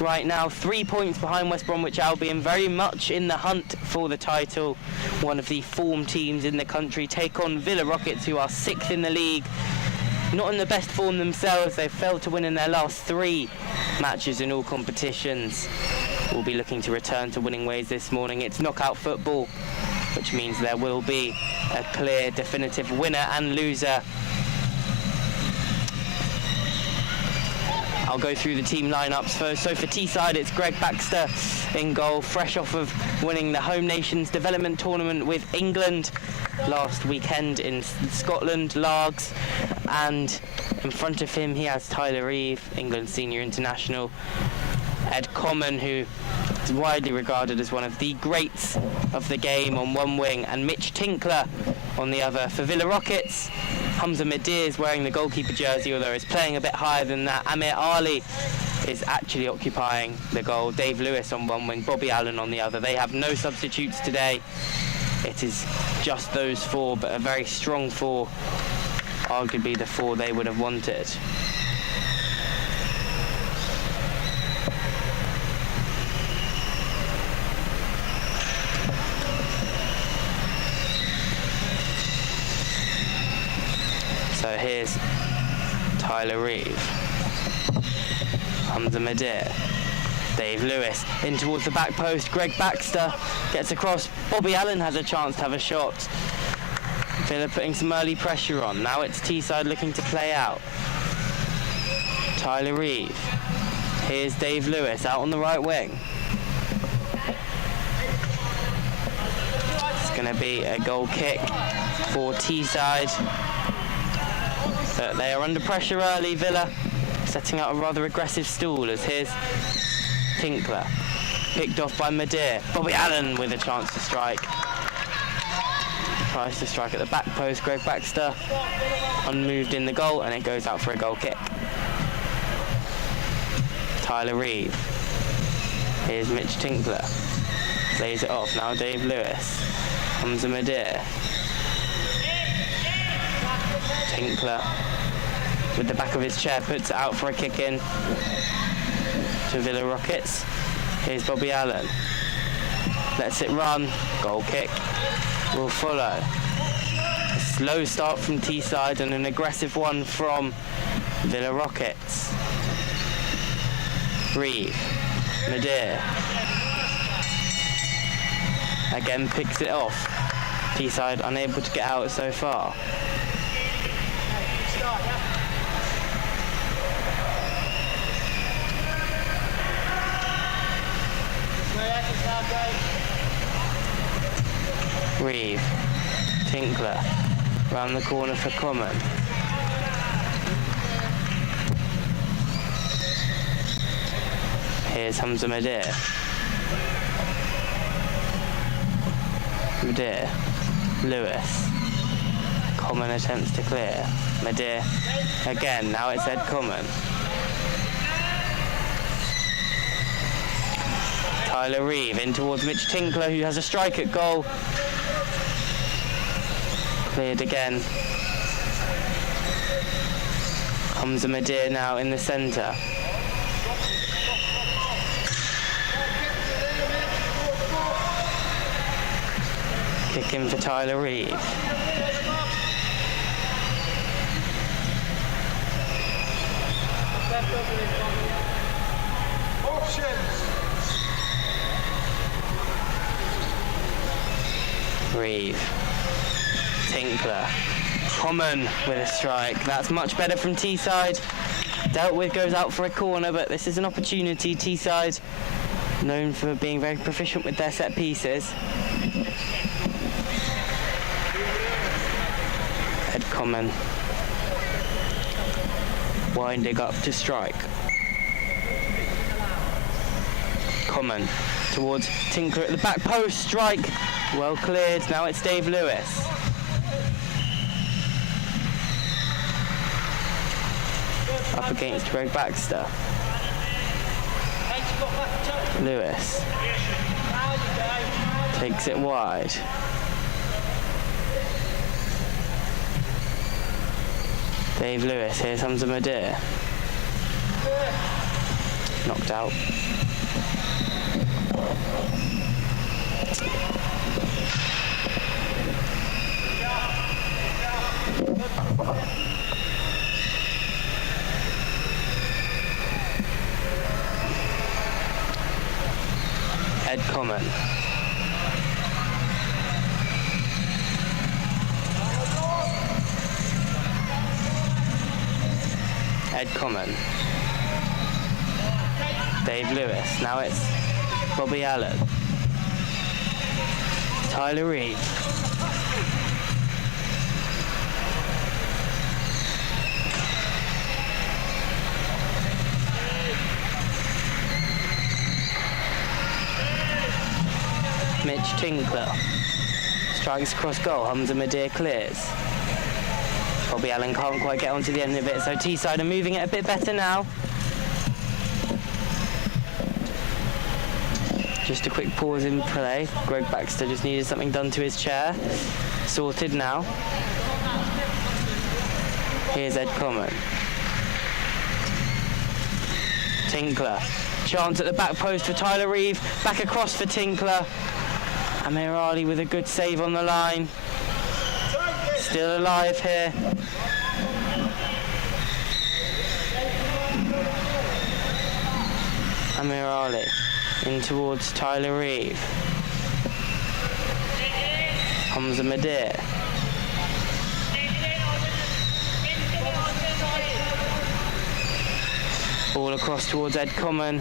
right now, 3 points behind West Bromwich Albion, very much in the hunt for the title. One of the form teams in the country take on Villa Rockets, who are 6th in the league. Not in the best form themselves, they've failed to win in their last 3 matches in all competitions. We'll be looking to return to winning ways this morning. It's knockout football, which means there will be a clear, definitive winner and loser. I'll go through the team lineups first. So for Teesside, it's Greg Baxter in goal, fresh off of winning the Home Nations Development Tournament with England last weekend in Scotland, Largs. And in front of him, he has Tyler Reeve, England senior international. Ed Common, who is widely regarded as one of the greats of the game, on one wing, and Mitch Tinkler on the other. For Villa Rockets, Hamza Midir is wearing the goalkeeper jersey, although he's playing a bit higher than that. Amir Ali is actually occupying the goal. Dave Lewis on one wing, Bobby Allen on the other. They have no substitutes today. It is just those 4, but a very strong 4, arguably the 4 they would have wanted. So here's Tyler Reeve, Hamza Midir, Dave Lewis in towards the back post. Greg Baxter gets across. Bobby Allen has a chance to have a shot. Villa putting some early pressure on. Now it's Teesside looking to play out. Tyler Reeve. Here's Dave Lewis out on the right wing. It's going to be a goal kick for Teesside. But they are under pressure early, Villa, setting out a rather aggressive stall, as here's Tinkler, picked off by Midir. Bobby Allen with a chance to strike. Tries to strike at the back post. Greg Baxter unmoved in the goal, and it goes out for a goal kick. Tyler Reeve. Here's Mitch Tinkler. Plays it off. Now Dave Lewis. Hamza Midir. Tinkler with the back of his chair puts it out for a kick in to Villa Rockets. Here's Bobby Allen. Lets it run. Goal kick will follow. A slow start from Teesside and an aggressive one from Villa Rockets. Reeve. Midir. Again picks it off. Teesside unable to get out so far. Reeve, Tinkler, round the corner for Common. Here's Hamza Midir. Midir, Lewis. Common attempts to clear. Midir again, now it's Ed Common. Tyler Reeve in towards Mitch Tinkler, who has a strike at goal. Cleared again. Hamza Midir now in the centre. Kick in for Tyler Reeve. Reeve. Tinkler. Common with a strike. That's much better from Teesside. Dealt with, goes out for a corner, but this is an opportunity. Teesside, known for being very proficient with their set pieces. Ed Common winding up to strike. Common towards Tinkler at the back post. Strike well cleared. Now it's Dave Lewis. Up against Greg Baxter. Lewis takes it wide. Dave Lewis, here's Hamza Midir. Knocked out. Ed Common. Ed Common. Dave Lewis. Now it's Bobby Allen. Tyler Reeve. Mitch Tinkler. Strikes across goal. Hamza Madir clears. Bobby Allen can't quite get onto the end of it, so Teesside are moving it a bit better now. Just a quick pause in play. Greg Baxter just needed something done to his chair. Sorted now. Here's Ed Common. Tinkler. Chance at the back post for Tyler Reeve. Back across for Tinkler. Amir Ali with a good save on the line. Still alive here. Amir Ali in towards Tyler Reeve. Hamza Madir. Ball across towards Ed Common.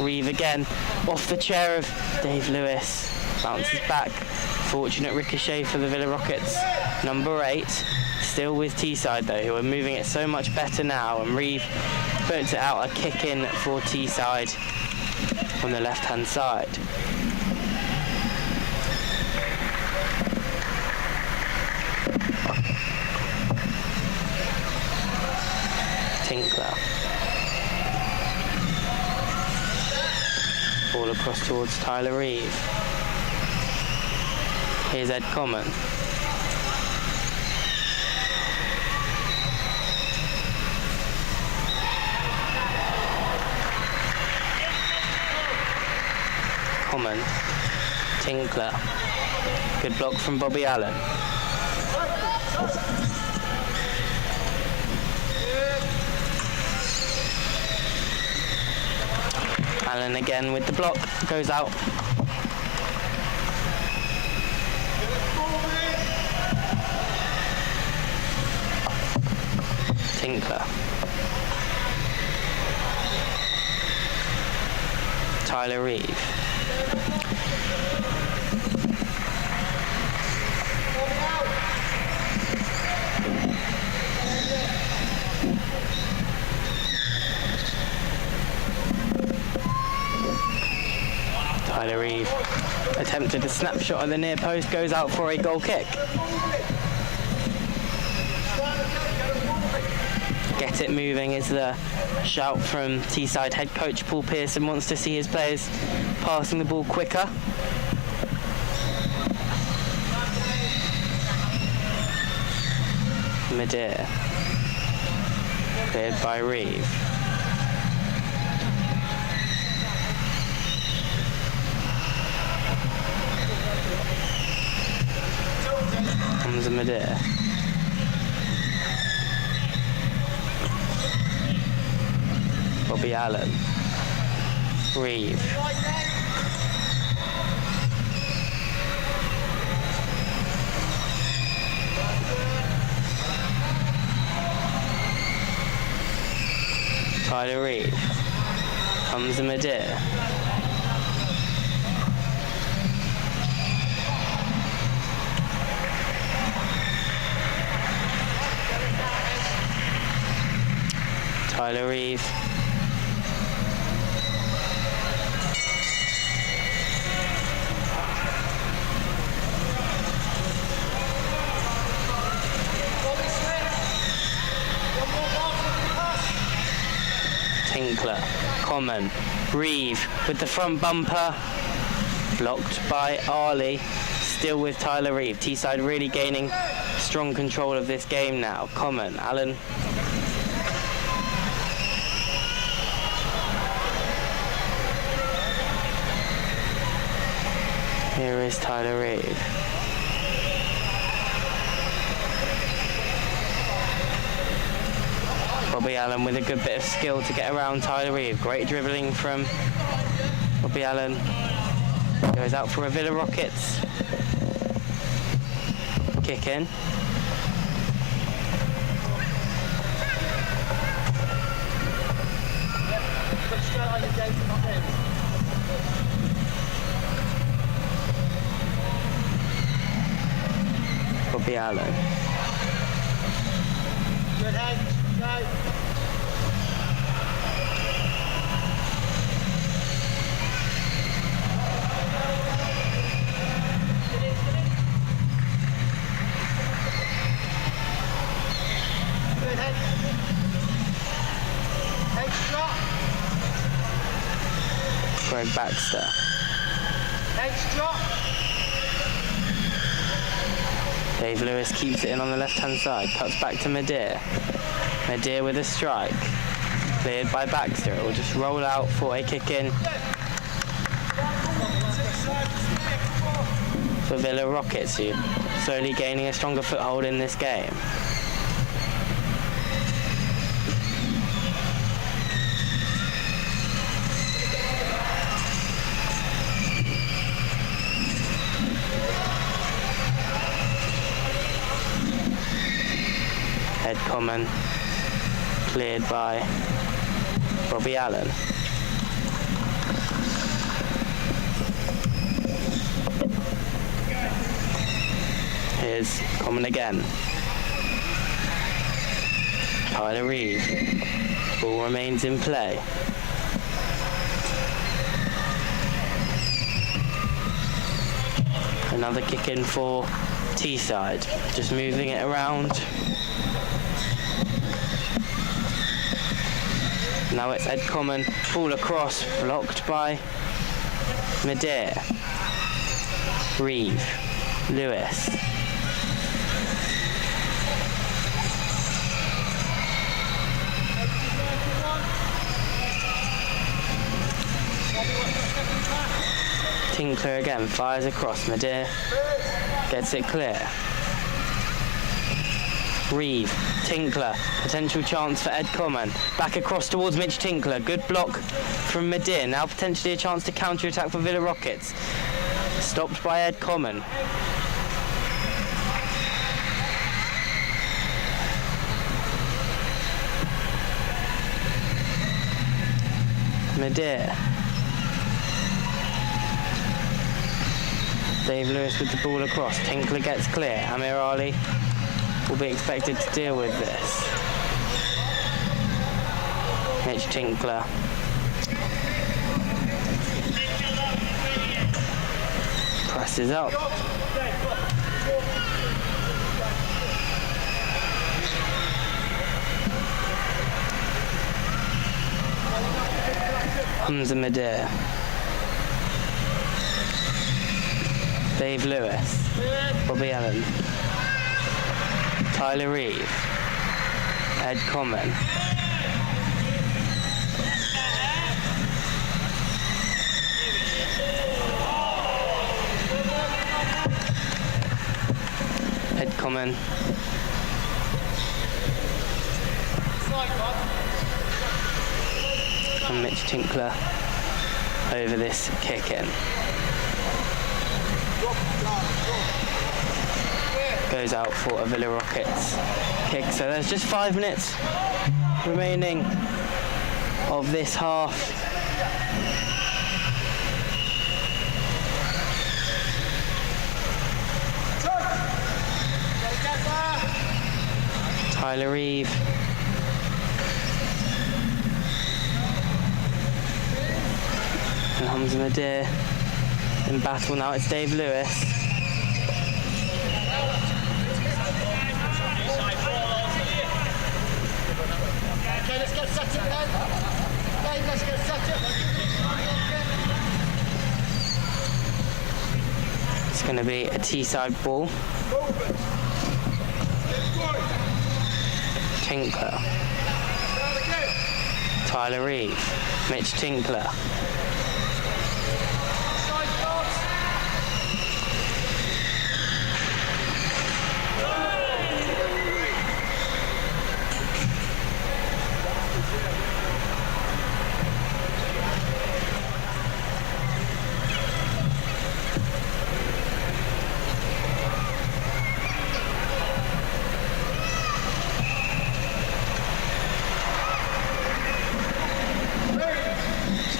Reeve again, off the chair of Dave Lewis. Bounces back. Fortunate ricochet for the Villa Rockets. Number 8. Still with Teesside though, who are moving it so much better now, and Reeve puts it out, a kick in for Teesside on the left hand side. Tinkler. Ball across towards Tyler Reeve. Here's Ed Common. Common. Tinkler. Good block from Bobby Allen. Allen again with the block, goes out. Tinkler. Tyler Reeve. Tyler Reeve attempted a snapshot of the near post, goes out for a goal kick. Get it moving is the shout from Teesside head coach Paul Pearson. Wants to see his players passing the ball quicker. Madir. Cleared by Reeve. Hamza Madir. Bobby Allen. Reeve. Tyler Reeve. Hamza Madir. Tyler Reeve. Tinkler, Common, Reeve with the front bumper, blocked by Ali, still with Tyler Reeve. Teesside really gaining strong control of this game now. Common, Allen. Here is Tyler Reed. Bobby Allen with a good bit of skill to get around Tyler Reed. Great dribbling from Bobby Allen. Goes out for a Villa Rockets. Kick in. Bobby Allen. Good head, go. Good head. Head drop. Greg Baxter. Head drop. Dave Lewis keeps it in on the left-hand side, cuts back to Madeir. Madeir with a strike, cleared by Baxter. It will just roll out for a kick-in for Villa Rockets, who slowly gaining a stronger foothold in this game. Head common, cleared by Bobby Allen. Here's common again. Tyler Reed. Ball remains in play. Another kick in for Teesside. Just moving it around. Now it's Ed Common, ball across, blocked by Madeir. Reeve, Lewis. Tinkler again, fires across, Madeir gets it clear. Reeve, Tinkler, potential chance for Ed Common. Back across towards Mitch Tinkler. Good block from Madeir. Now potentially a chance to counter-attack for Villa Rockets. Stopped by Ed Common. Madeir. Dave Lewis with the ball across. Tinkler gets clear. Amir Ali will be expected to deal with this. Mitch Tinkler. Presses up. Hamza Madeir. Dave Lewis. Bobby Allen. Tyler Reeve, Ed Common, Ed Common, and Mitch Tinkler over this kick-in. Goes out for a Villa Rockets kick. So there's just 5 minutes remaining of this half. Tyler Reeve. And Hamza Madeir in battle now. It's Dave Lewis. It's going to be a Teesside ball. Tinkler. Tyler Reeve. Mitch Tinkler.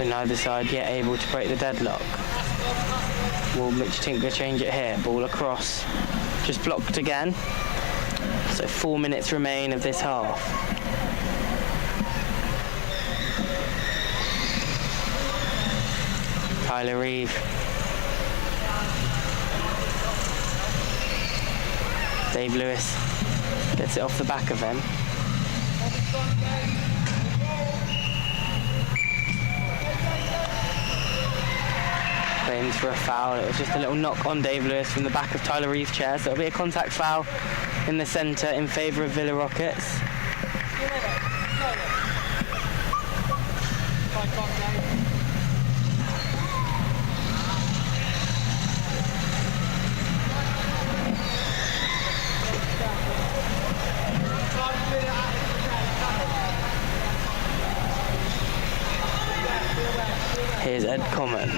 So neither side yet able to break the deadlock. Will Mitch Tinkler change it here? Ball across. Just blocked again. So 4 minutes remain of this half. Tyler Reeve. Dave Lewis gets it off the back of him. Claims for a foul. It was just a little knock on Dave Lewis from the back of Tyler Reeve's chair, so it'll be a contact foul in the centre in favour of Villa Rockets. Here's Ed Common.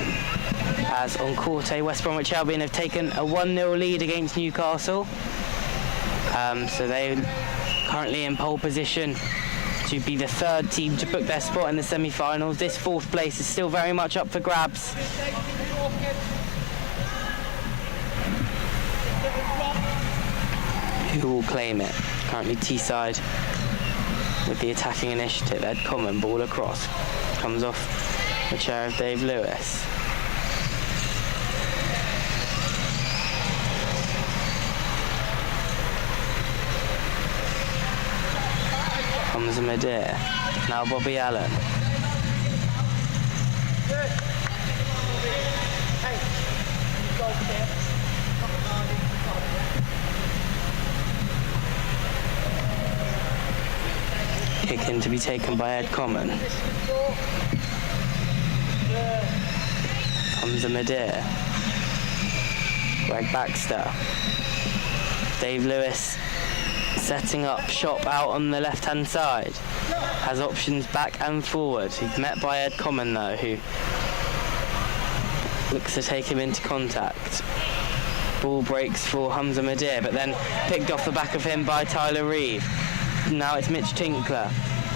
As on Corte, West Bromwich Albion have taken a 1-0 lead against Newcastle. So they're currently in pole position to be the third team to book their spot in the semi-finals. This fourth place is still very much up for grabs. Who will claim it? Currently Teesside with the attacking initiative. Ed Common, ball across. Comes off the chair of Dave Lewis. Comes Adair. Now Bobby Allen. Kick in to be taken by Ed Common. Comes Adair. Greg Baxter. Dave Lewis setting up shop out on the left-hand side. Has options back and forward. He's met by Ed Common though, who looks to take him into contact. Ball breaks for Hamza Madir, but then picked off the back of him by Tyler Reeve. Now it's Mitch Tinkler.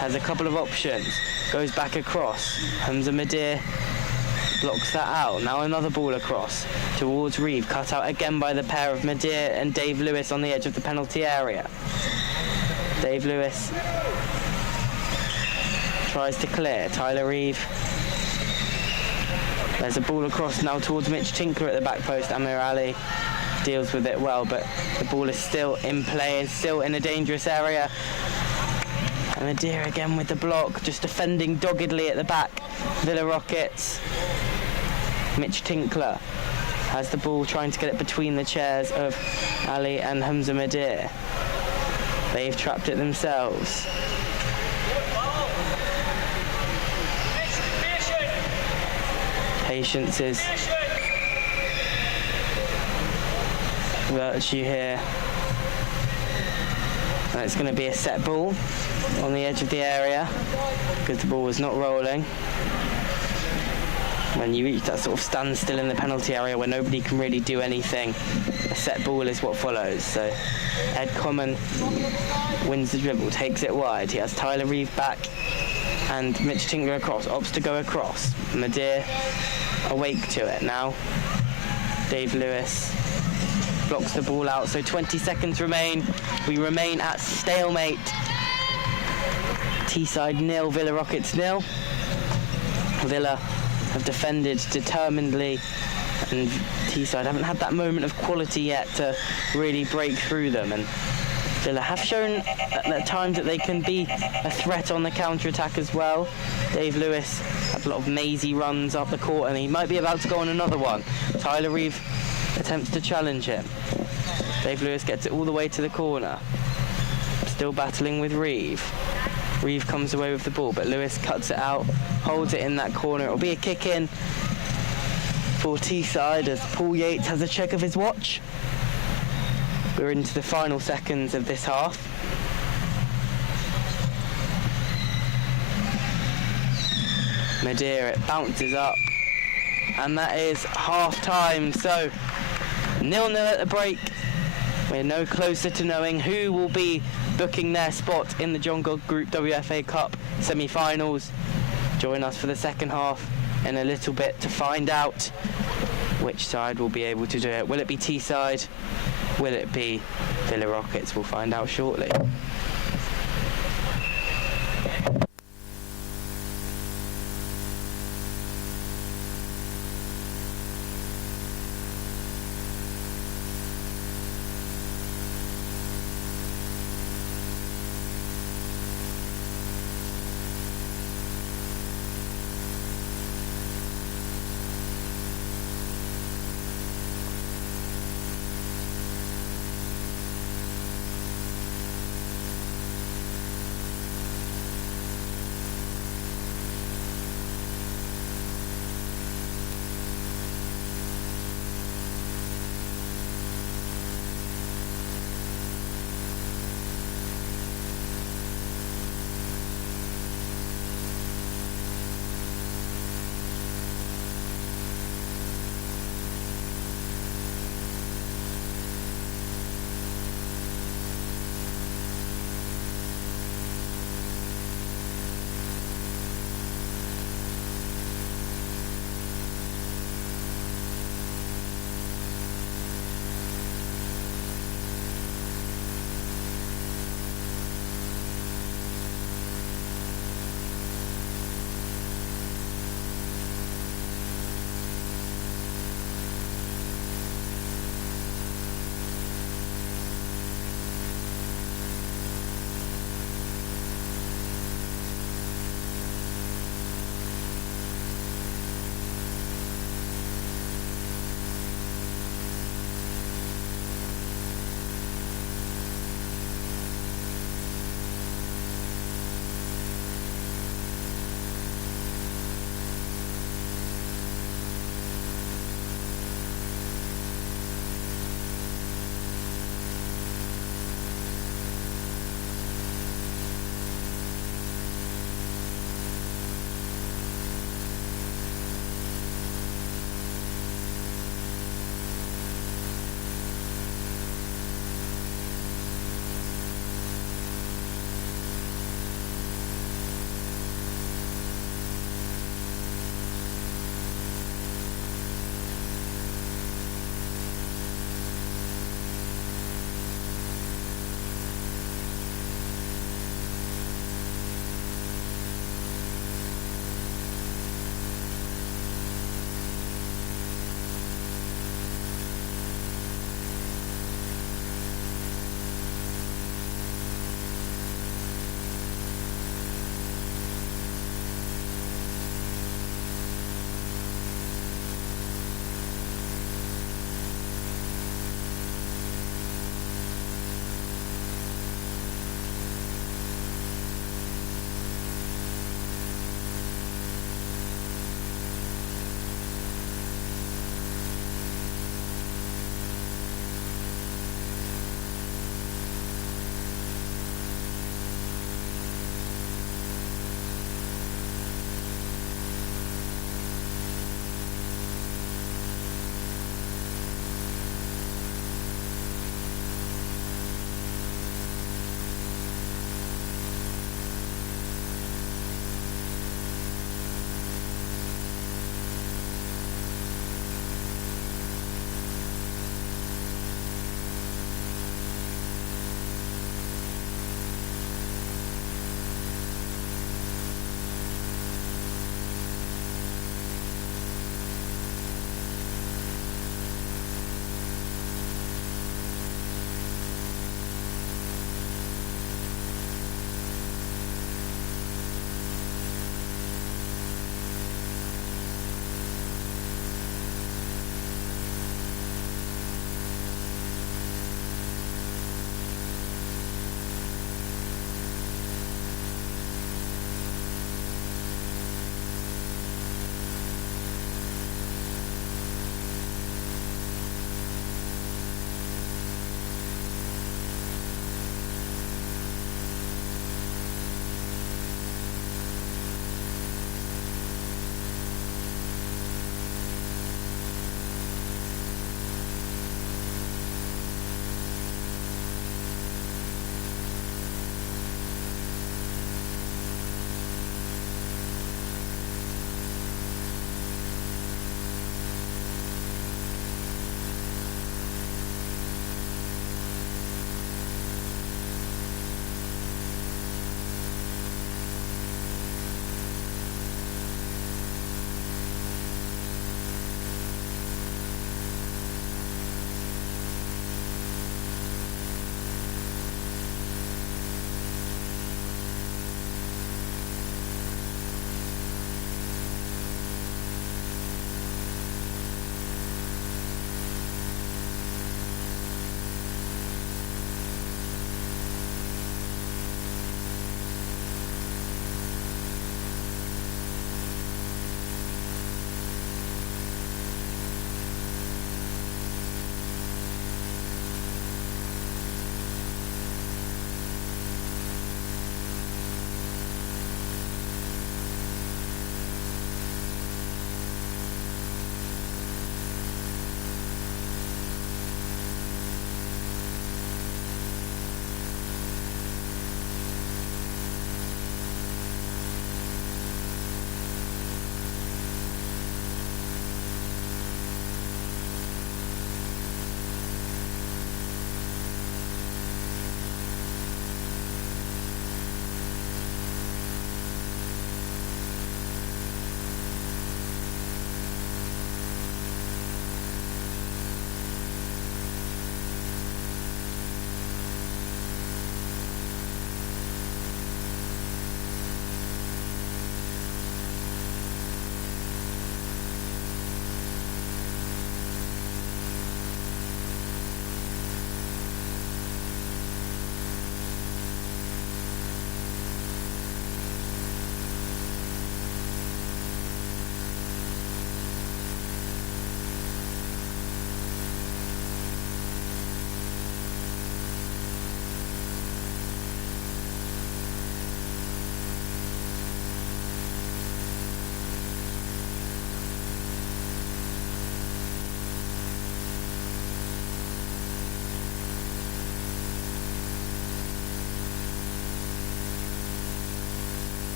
Has a couple of options. Goes back across. Hamza Madir blocks that out. Now another ball across towards Reeve. Cut out again by the pair of Madir and Dave Lewis on the edge of the penalty area. Dave Lewis tries to clear. Tyler Reeve. There's a ball across now towards Mitch Tinkler at the back post. Amir Ali deals with it well, but the ball is still in play and still in a dangerous area. And Madir again with the block, just defending doggedly at the back. Villa Rockets. Mitch Tinkler has the ball, trying to get it between the chairs of Ali and Hamza Madir. They've trapped it themselves. Patience is virtue here. And it's going to be a set ball on the edge of the area because the ball was not rolling. When you reach that sort of standstill in the penalty area where nobody can really do anything, a set ball is what follows. So Ed Common wins the dribble, takes it wide. He has Tyler Reeve back and Mitch Tinkler across, opts to go across. Madir awake to it now. Dave Lewis blocks the ball out, so 20 seconds remain. We remain at stalemate. Teesside 0, Villa Rockets 0. Villa have defended determinedly, and Teesside haven't had that moment of quality yet to really break through them. And Villa have shown at times that they can be a threat on the counter-attack as well. Dave Lewis had a lot of mazy runs up the court, and he might be about to go on another one. Tyler Reeve attempts to challenge him. Dave Lewis gets it all the way to the corner. Still battling with Reeve. Reeve comes away with the ball, but Lewis cuts it out, holds it in that corner. It'll be a kick in for Teesside as Paul Yates has a check of his watch. We're into the final seconds of this half. Madeira, it bounces up, and that is half time. So 0-0 at the break. We're no closer to knowing who will be booking their spot in the John Galt Group WFA Cup semi-finals. Join us for the second half in a little bit to find out which side will be able to do it. Will it be Teesside? Will it be Villa Rockets? We'll find out shortly.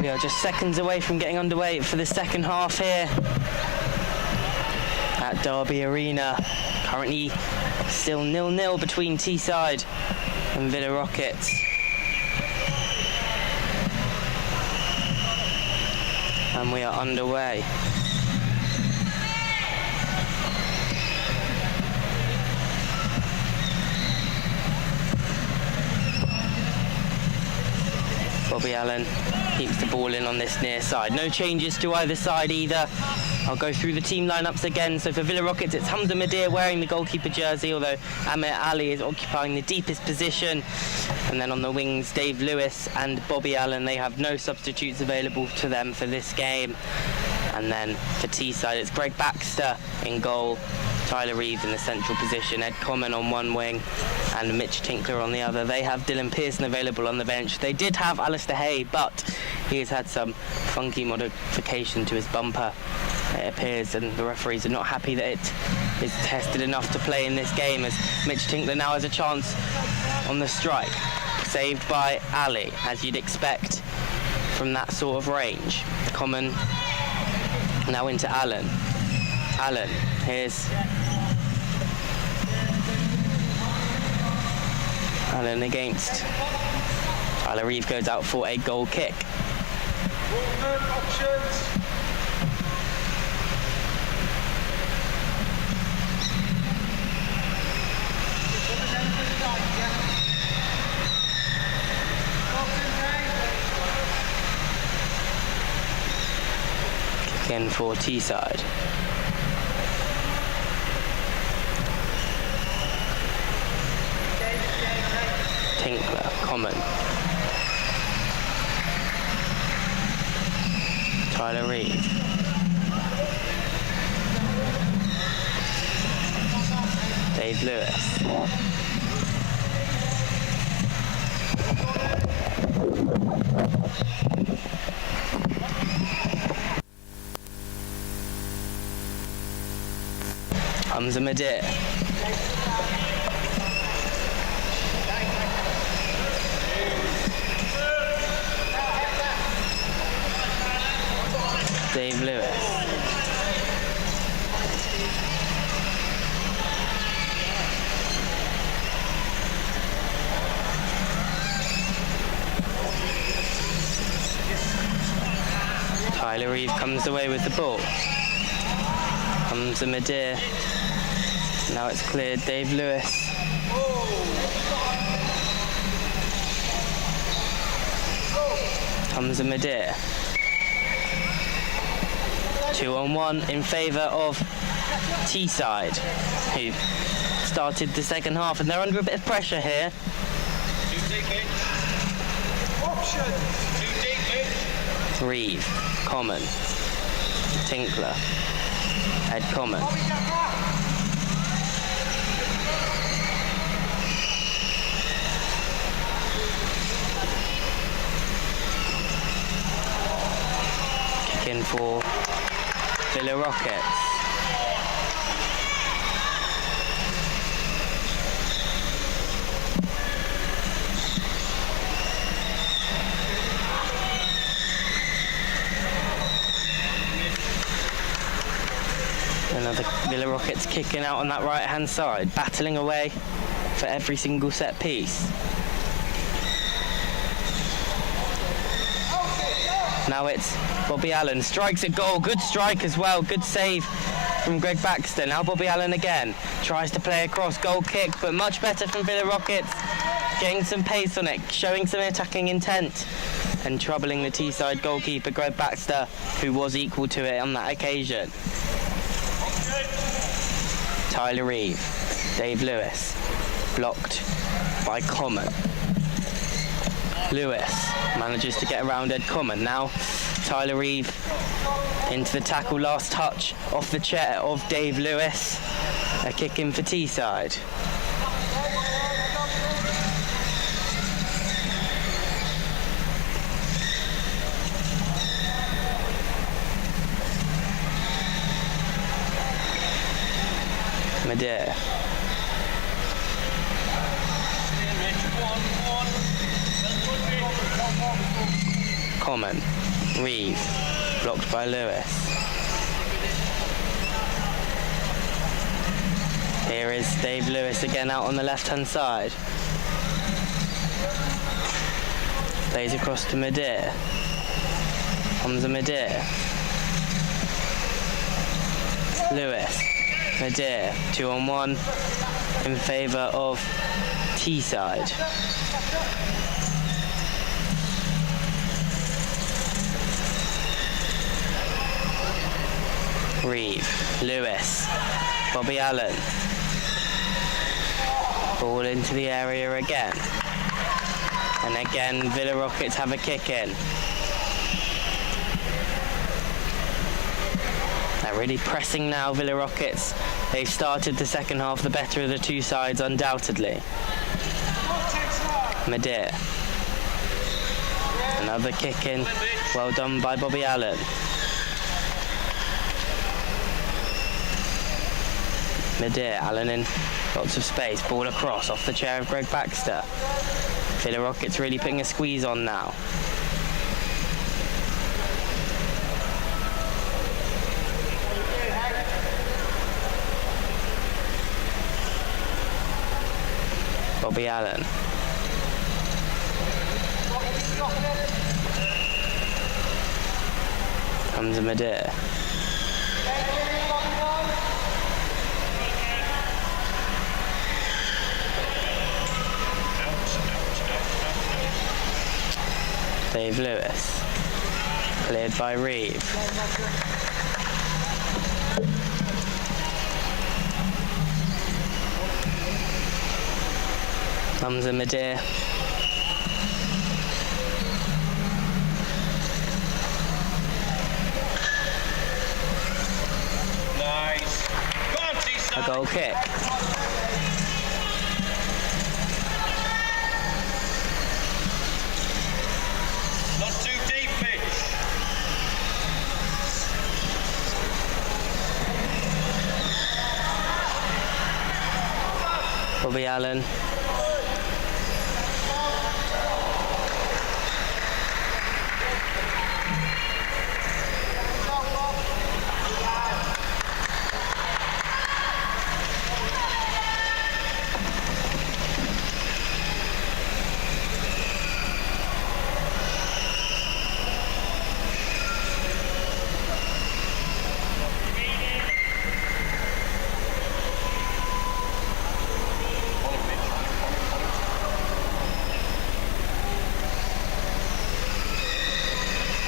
We are just seconds away from getting underway for the second half here at Derby Arena. Currently still 0-0 between Teesside and Villa Rockets. And we are underway. Bobby Allen keeps the ball in on this near side. No changes to either side either. I'll go through the team lineups again. So for Villa Rockets, it's Hamza Madir wearing the goalkeeper jersey, although Amir Ali is occupying the deepest position. And then on the wings, Dave Lewis and Bobby Allen. They have no substitutes available to them for this game. And then for Teesside, it's Greg Baxter in goal, Tyler Reeve in the central position, Ed Common on one wing and Mitch Tinkler on the other. They have Dylan Pearson available on the bench. They did have Alistair Hay, but he has had some funky modification to his bumper, it appears, and the referees are not happy that it is tested enough to play in this game, as Mitch Tinkler now has a chance on the strike. Saved by Ali, as you'd expect from that sort of range. Common now into Allen. Allen, here's Allen against Tyler Reeve, goes out for a goal kick. Kick in for Teesside. Tinkler, Common. Tyler Reeve. Dave Lewis. Hamza Madir. Dave Lewis. Tyler Reeve comes away with the ball. Hamza Madir. Now it's cleared. Dave Lewis. Hamza Madir. 2-on-1 in favour of Teesside, who started the second half, and they're under a bit of pressure here. Reeve, Common, Tinkler, Ed Common. Kick in for Villa Rockets. Another Villa Rockets kicking out on that right hand side, battling away for every single set piece. Now it's Bobby Allen, strikes a goal, good strike as well, good save from Greg Baxter. Now Bobby Allen again, tries to play across, goal kick, but much better from Villa Rockets, getting some pace on it, showing some attacking intent, and troubling the Teesside goalkeeper Greg Baxter, who was equal to it on that occasion. Tyler Reeve, Dave Lewis, blocked by Common. Lewis manages to get around Ed Common. Now Tyler Reeve into the tackle, last touch off the chair of Dave Lewis. A kick in for Teesside. Madir. Common. Reeve. Blocked by Lewis. Here is Dave Lewis again out on the left-hand side. Plays across to Midir. Hamza Midir. Lewis. Midir. 2-on-1 in favour of Teesside. Reeve. Lewis. Bobby Allen. Ball into the area again. And again, Villa Rockets have a kick in. They're really pressing now, Villa Rockets. They've started the second half the better of the two sides, undoubtedly. Midir. Another kick in. Well done by Bobby Allen. Midir, Allen in lots of space. Ball across off the chair of Greg Baxter. Villa Rockets really putting a squeeze on now. Bobby Allen. Hamza Midir. Dave Lewis. Cleared by Reeve. Hamza Midir. Nice. A goal kick. Not too deep, Mitch. Bobby Allen.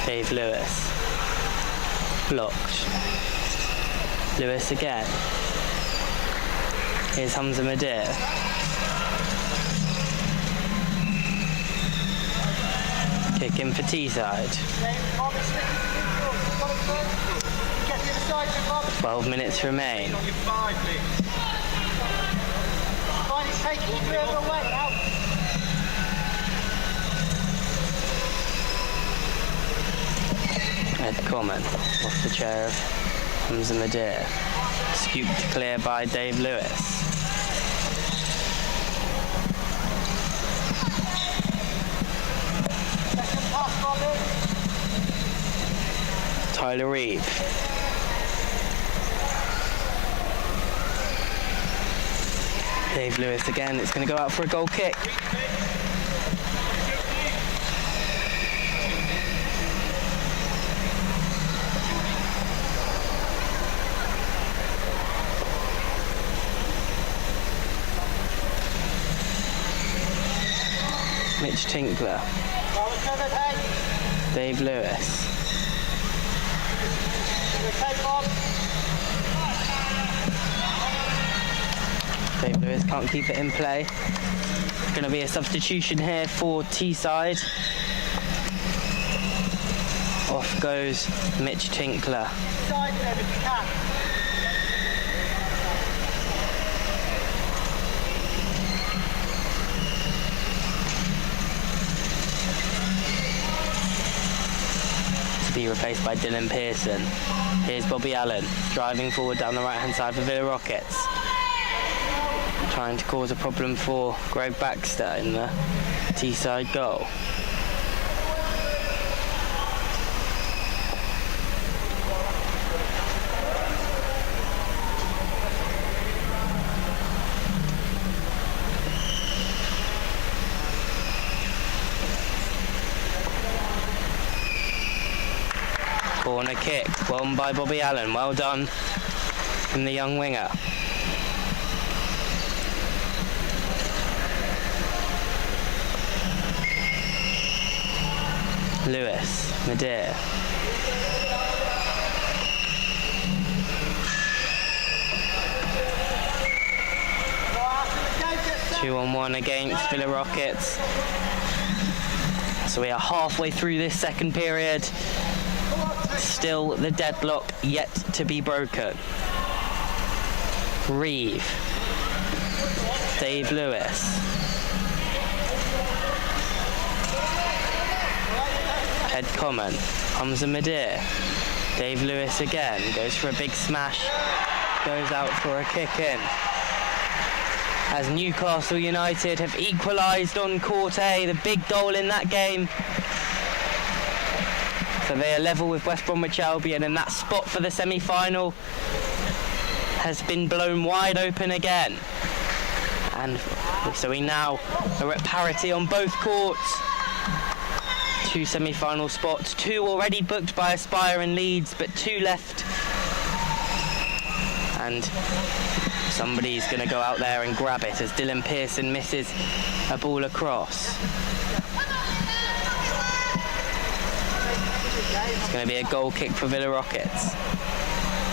Dave Lewis. Blocked. Lewis again. Here's Hamza Midir. Kick in for Teesside. 12 minutes remain. Ed Common off the chair of Hamza Midir. Scooped clear by Dave Lewis. Tyler Reeve. Dave Lewis again. It's going to go out for a goal kick. Mitch Tinkler. Dave Lewis. Dave Lewis can't keep it in play. Going to be a substitution here for Teesside. Off goes Mitch Tinkler. To be replaced by Dylan Pearson. Here's Bobby Allen driving forward down the right hand side for Villa Rockets. Trying to cause a problem for Greg Baxter in the Teesside goal. Corner kick, won by Bobby Allen. Well done from the young winger. Lewis, Nadir. Two on one against Villa Rockets. So we are halfway through this second period. Still the deadlock yet to be broken. Reeve. Dave Lewis. Ed Common. Hamza Madir. Dave Lewis again. Goes for a big smash. Goes out for a kick in. As Newcastle United have equalised on court A, the big goal in that game. So they are level with West Bromwich Albion, and that spot for the semi-final has been blown wide open again. And so we now are at parity on both courts. Two semi-final spots, two already booked by Aspire and Leeds, but two left. And somebody's going to go out there and grab it as Dylan Pearson misses a ball across. It's going to be a goal kick for Villa Rockets,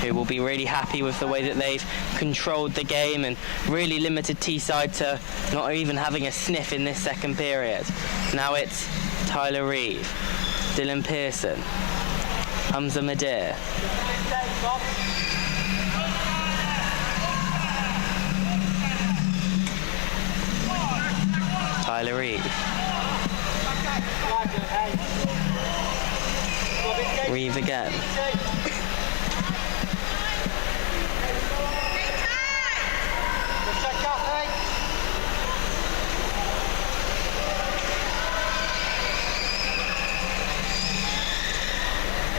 who will be really happy with the way that they've controlled the game and really limited Teesside to not even having a sniff in this second period. Now it's Tyler Reeve, Dylan Pearson, Hamza Madir. Tyler Reeve. Reeve again.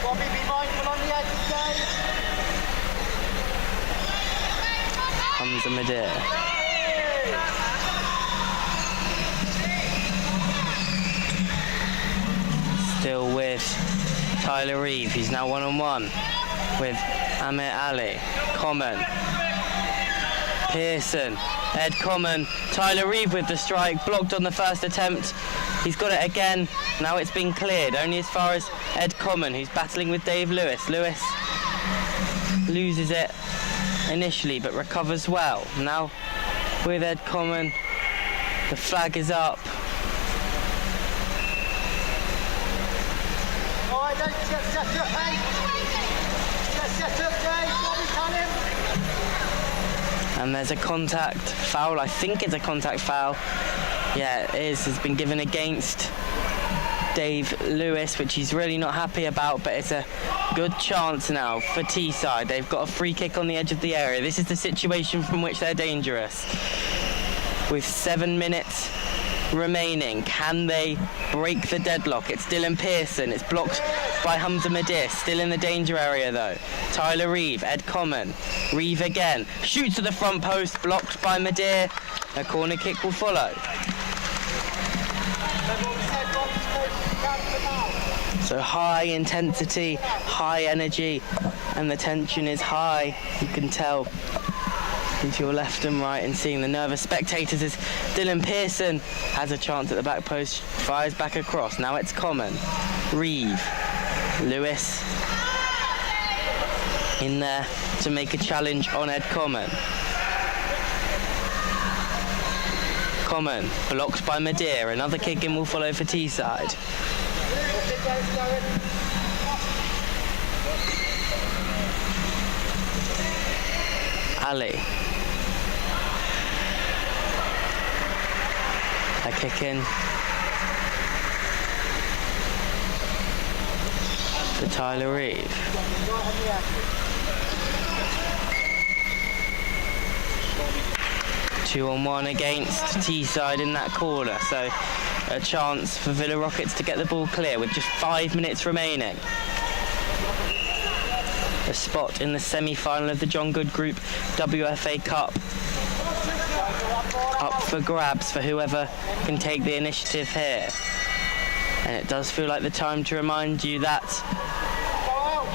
Bobby, be mindful on the edge, Dave. Hamza Madir. Still with Tyler Reeve. He's now one-on-one with Amir Ali. Common. Pearson. Ed Common. Tyler Reeve with the strike. Blocked on the first attempt. He's got it again. Now it's been cleared. Only as far as Ed Common, who's battling with Dave Lewis. Lewis loses it initially, but recovers well. Now with Ed Common. The flag is up. And there's a contact foul. I think it's a contact foul. Yeah, it is. Has been given against Dave Lewis, which he's really not happy about, but it's a good chance now for Teesside. They've got a free kick on the edge of the area. This is the situation from which they're dangerous. With 7 minutes remaining, can they break the deadlock? It's Dylan Pearson. It's blocked by Hamza Madir. Still in the danger area though. Tyler Reeve, Ed Common. Reeve again. Shoots to the front post. Blocked by Madir. A corner kick will follow. So high intensity, high energy, and the tension is high. You can tell into your left and right and seeing the nervous spectators as Dylan Pearson has a chance at the back post, fires back across. Now it's Common. Reeve. Lewis in there to make a challenge on Ed Common. Common blocked by Madir. Another kick in will follow for Teesside. Ali. A kick in for Tyler Reeve. Two on one against Teesside in that corner, so a chance for Villa Rockets to get the ball clear with just 5 minutes remaining. A spot in the semi-final of the John Good Group WFA Cup up for grabs for whoever can take the initiative here. And it does feel like the time to remind you that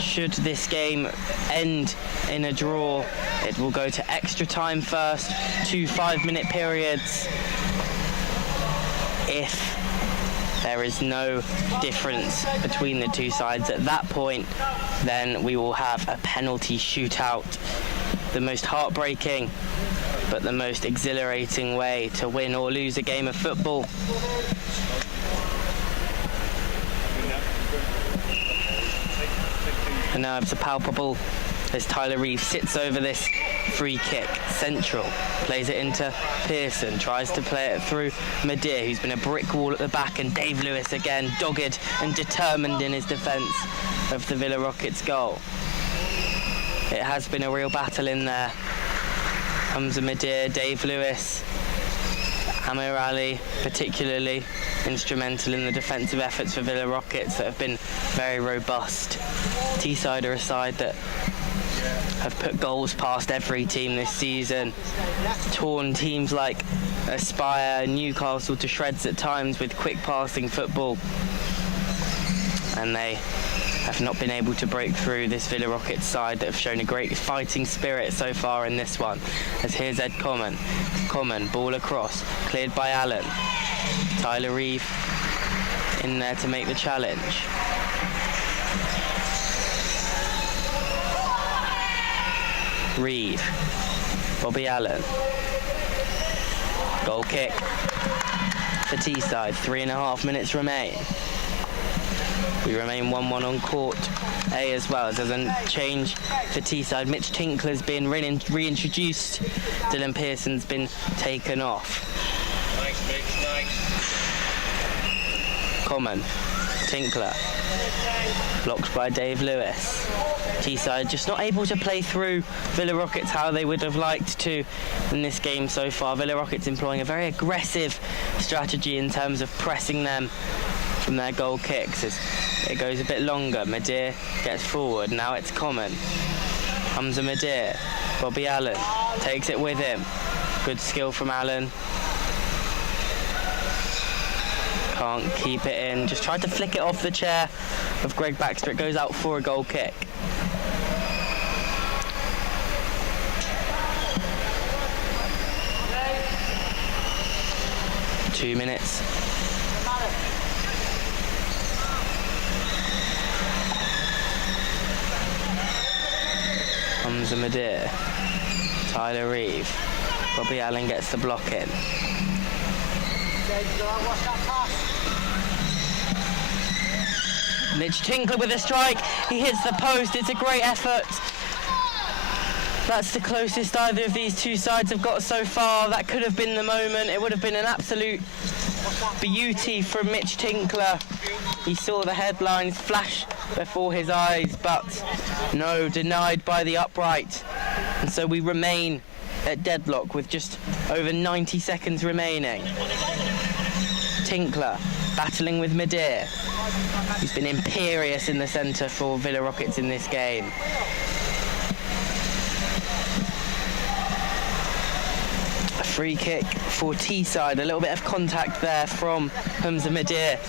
Should this game end in a draw, it will go to extra time first, 2 5-minute periods. If there is no difference between the two sides at that point, then we will have a penalty shootout. The most heartbreaking but the most exhilarating way to win or lose a game of football. The nerves are palpable as Tyler Reeve sits over this free kick. Central, plays it into Pearson, tries to play it through Madeir, who's been a brick wall at the back, and Dave Lewis again, dogged and determined in his defence of the Villa Rockets goal. It has been a real battle in there. Hamza Madeir, Dave Lewis, Amir Ali, particularly instrumental in the defensive efforts for Villa Rockets that have been very robust. Teesside are a side that have put goals past every team this season, torn teams like Aspire, Newcastle to shreds at times with quick passing football, and they have not been able to break through this Villa Rockets side that have shown a great fighting spirit so far in this one. As here's Ed Common, ball across, cleared by Allen. Tyler Reeve in there to make the challenge. Reeve, Bobby Allen, goal kick for Teesside, 3.5 minutes remain. We remain 1-1 on court A as well, as there's a change for Teesside. Mitch Tinkler's been reintroduced, Dylan Pearson's been taken off. Nice, Mitch, nice. Common, Tinkler, blocked by Dave Lewis. Teesside just not able to play through Villa Rockets how they would have liked to in this game so far. Villa Rockets employing a very aggressive strategy in terms of pressing them from their goal kicks as it goes a bit longer. Madeir gets forward, now it's Common. Hamza Madeir, Bobby Allen takes it with him. Good skill from Allen. Can't keep it in, just tried to flick it off the chair of Greg Baxter. It goes out for a goal kick. Two minutes. Hamza Madeir, Tyler Reeve, Bobby Allen gets the block in. Mitch Tinkler with a strike, he hits the post, it's a great effort. That's the closest either of these two sides have got so far. That could have been the moment. It would have been an absolute beauty from Mitch Tinkler. He saw the headlines flash before his eyes, but no, denied by the upright. And so we remain at deadlock with just over 90 seconds remaining. Tinkler battling with Madeir. He's been imperious in the centre for Villa Rockets in this game. A free kick for Teesside. A little bit of contact there from Hamza Madeir.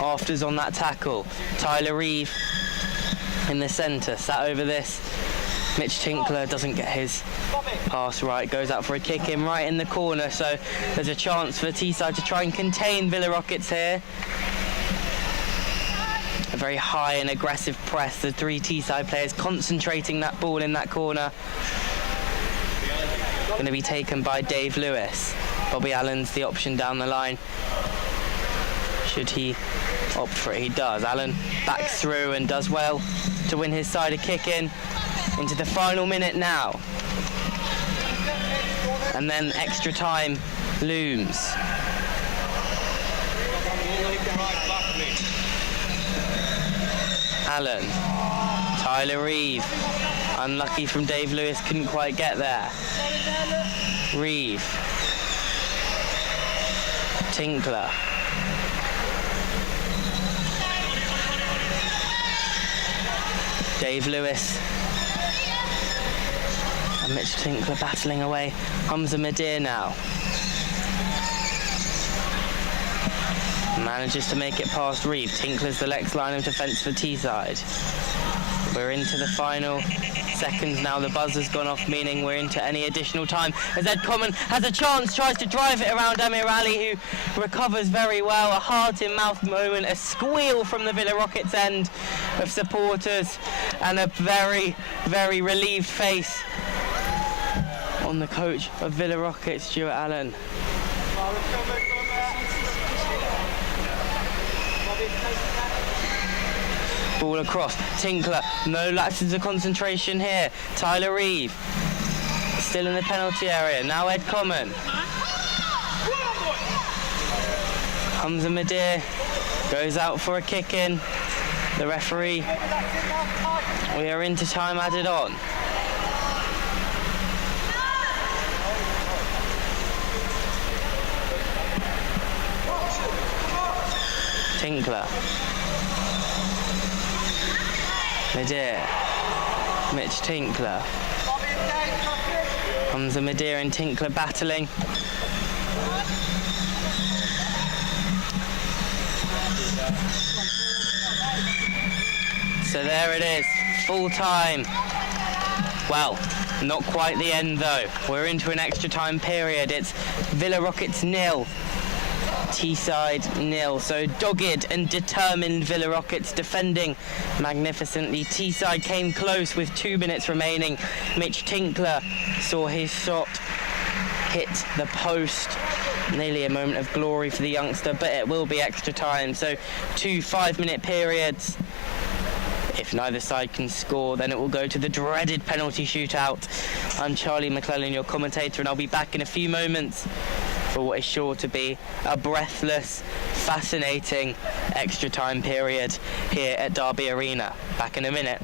Afters on that tackle. Tyler Reeve in the centre, sat over this. Mitch Tinkler doesn't get his pass right, goes out for a kick in right in the corner, so there's a chance for Teesside to try and contain Villa Rockets here. A very high and aggressive press, the three Teesside players concentrating that ball in that corner. Going to be taken by Dave Lewis. Bobby Allen's the option down the line. Should he opt for it? He does. Allen backs through and does well to win his side a kick in into the final minute now. And then extra time looms. Allen, Tyler Reeve, unlucky from Dave Lewis, couldn't quite get there. Reeve, Tinkler, Dave Lewis, and Mitch Tinkler battling away. Hamza Madeir now. Manages to make it past Reeve. Tinkler's the next line of defence for Teesside. We're into the final seconds now. The buzzer's gone off, meaning we're into any additional time. As Ed Common has a chance, tries to drive it around Amir Ali, who recovers very well. A heart-in-mouth moment, a squeal from the Villa Rockets end of supporters, and a very, very relieved face on the coach of Villa Rockets, Stuart Allen. Ball across, Tinkler, no lapses of concentration here. Tyler Reeve, still in the penalty area, now Ed Common. Hamza Madir goes out for a kick-in. The referee, we are into time added on. Tinkler. Madir. Mitch Tinkler. Hamza Madir and Tinkler battling. So there it is, full time. Well, not quite the end though. We're into an extra time period. It's Villa Rockets 0. Teesside 0. So dogged and determined Villa Rockets defending magnificently. Teesside came close with 2 minutes remaining. Mitch Tinkler saw his shot hit the post. Nearly a moment of glory for the youngster, but it will be extra time. So 2 5-minute periods. If neither side can score, then it will go to the dreaded penalty shootout. I'm Charlie McClellan, your commentator, and I'll be back in a few moments for what is sure to be a breathless, fascinating extra time period here at Derby Arena. Back in a minute.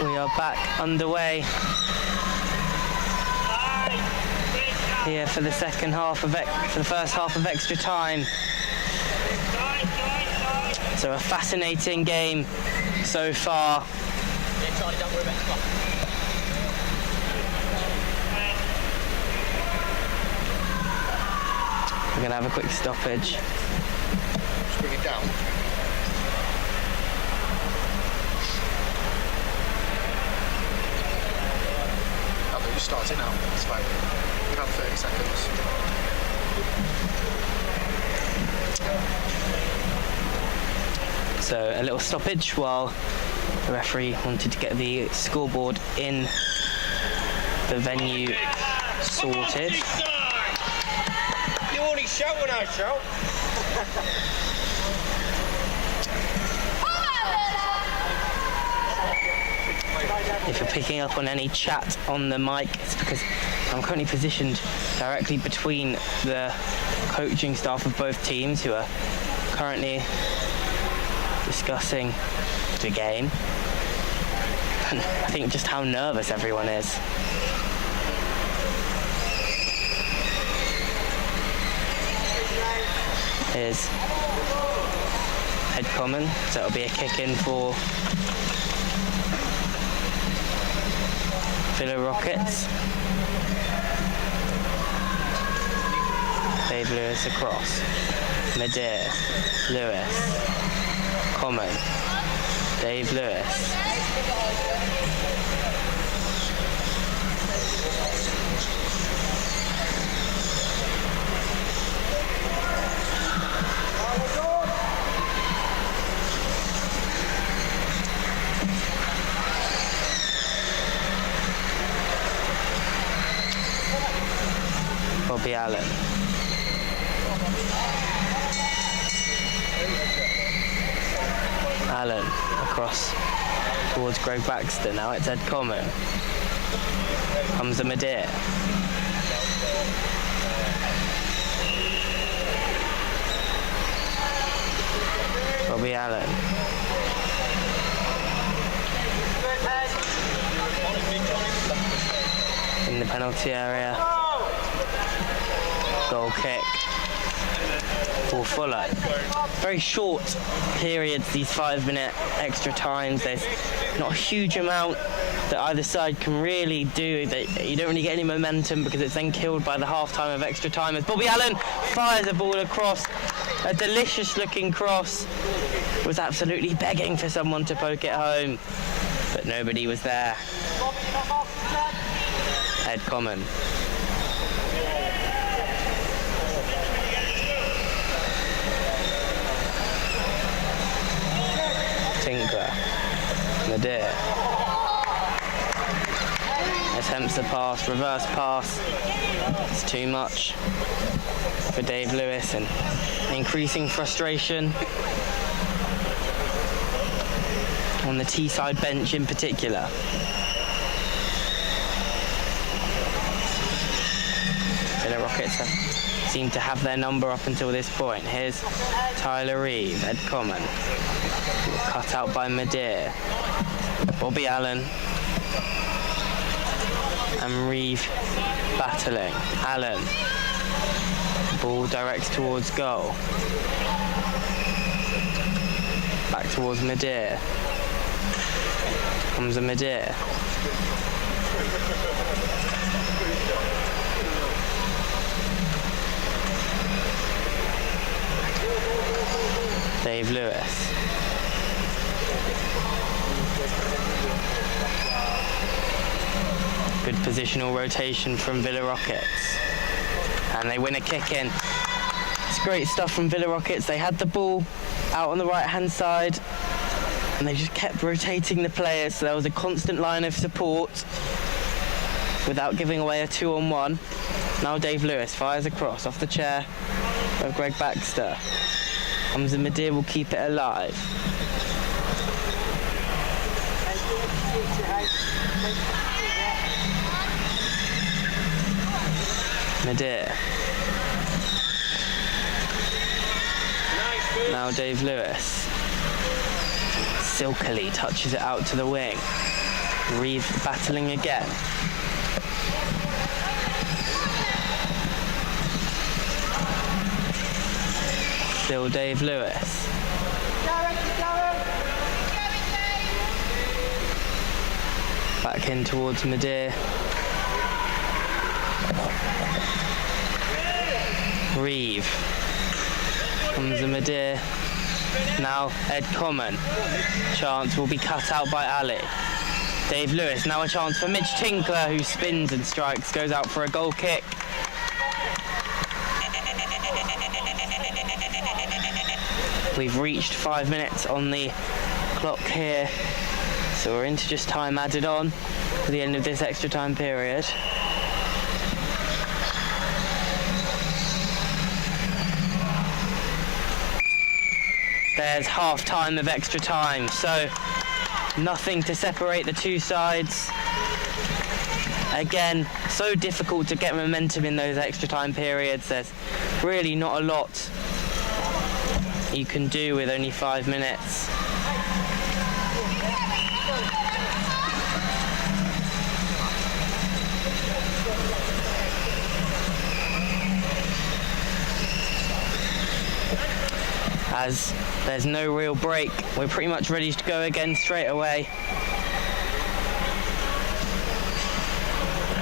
We are back underway here for the second half of for the first half of extra time. So a fascinating game so far. We're going to have a quick stoppage. Just bring it down. Oh, but you start it now. It's fine. You have 30 seconds. So a little stoppage while the referee wanted to get the scoreboard in the venue sorted. You only shout when I shout. If you're picking up on any chat on the mic, it's because I'm currently positioned directly between the coaching staff of both teams who are currently discussing the game. And I think just how nervous everyone is. Here's head common, so it'll be a kick in for Villa Rockets. Dave Lewis across. Medea, Lewis, common, Dave Lewis. Bobby Allen. Allen across towards Greg Baxter. Now it's Ed Common. Comes the Medea. Bobby Allen. In the penalty area. Goal kick for Fuller. Very short periods, these 5-minute extra times. There's not a huge amount that either side can really do. You don't really get any momentum because it's then killed by the half time of extra time as Bobby Allen fires a ball across. A delicious looking cross. Was absolutely begging for someone to poke it home, but nobody was there. Head common. Tinkler, Medea, attempts the pass, reverse pass, it's too much for Dave Lewis and increasing frustration on the Teesside bench in particular. Villa Rockets seem to have their number up until this point. Here's Tyler Reeve, Ed Common. Cut out by Medea. Bobby Allen. And Reeve battling. Allen. Ball directs towards goal. Back towards Medea. Comes a Medea. Dave Lewis. Good positional rotation from Villa Rockets. And they win a kick in. It's great stuff from Villa Rockets. They had the ball out on the right hand side and they just kept rotating the players, so there was a constant line of support without giving away a 2-on-1. Now Dave Lewis fires across off the chair of Greg Baxter. Comes and Medea will keep it alive. Medea. Now Dave Lewis. Silkily touches it out to the wing. Reeve battling again. Still Dave Lewis. Back in towards Madeir. Reeve. Comes the Madeir. Now Ed Common. Chance will be cut out by Ali. Dave Lewis, now a chance for Mitch Tinkler, who spins and strikes, goes out for a goal kick. We've reached 5 minutes on the clock here, so we're into just time added on for the end of this extra time period. There's half time of extra time, so nothing to separate the two sides. Again, so difficult to get momentum in those extra time periods. There's really not a lot you can do with only 5 minutes. As there's no real break, we're pretty much ready to go again straight away.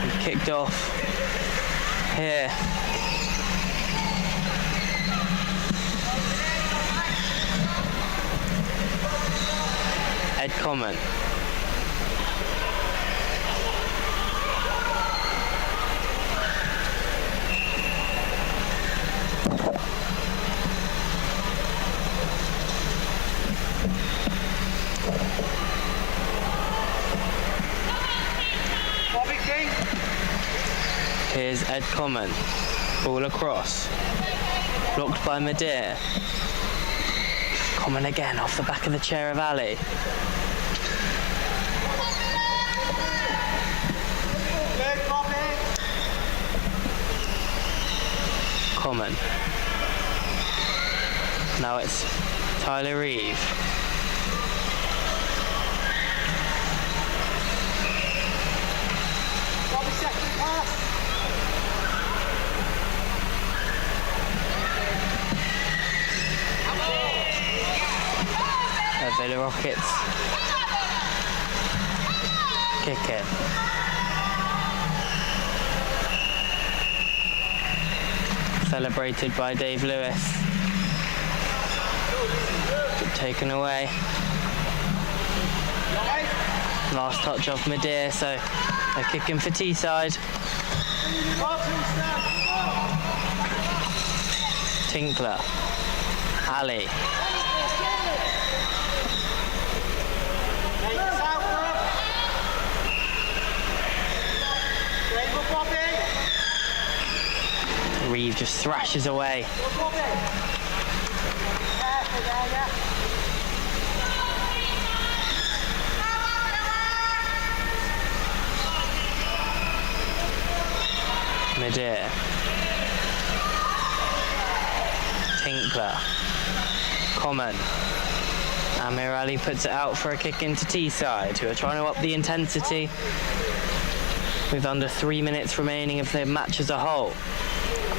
We've kicked off here. Ed Common. Here's Ed Common. Ball across. Blocked by Madeir. Common again off the back of the chair of Ali. Common. Now it's Tyler Reeve. Villa Rockets kick it. Celebrated by Dave Lewis. Taken away. Last touch off Madeir, so they're kicking for Teesside. Tinkler. Ali. Reeve just thrashes away. Madeir. Tinkler. Common. Amir Ali puts it out for a kick into Teesside, who are trying to up the intensity with under 3 minutes remaining of the match as a whole.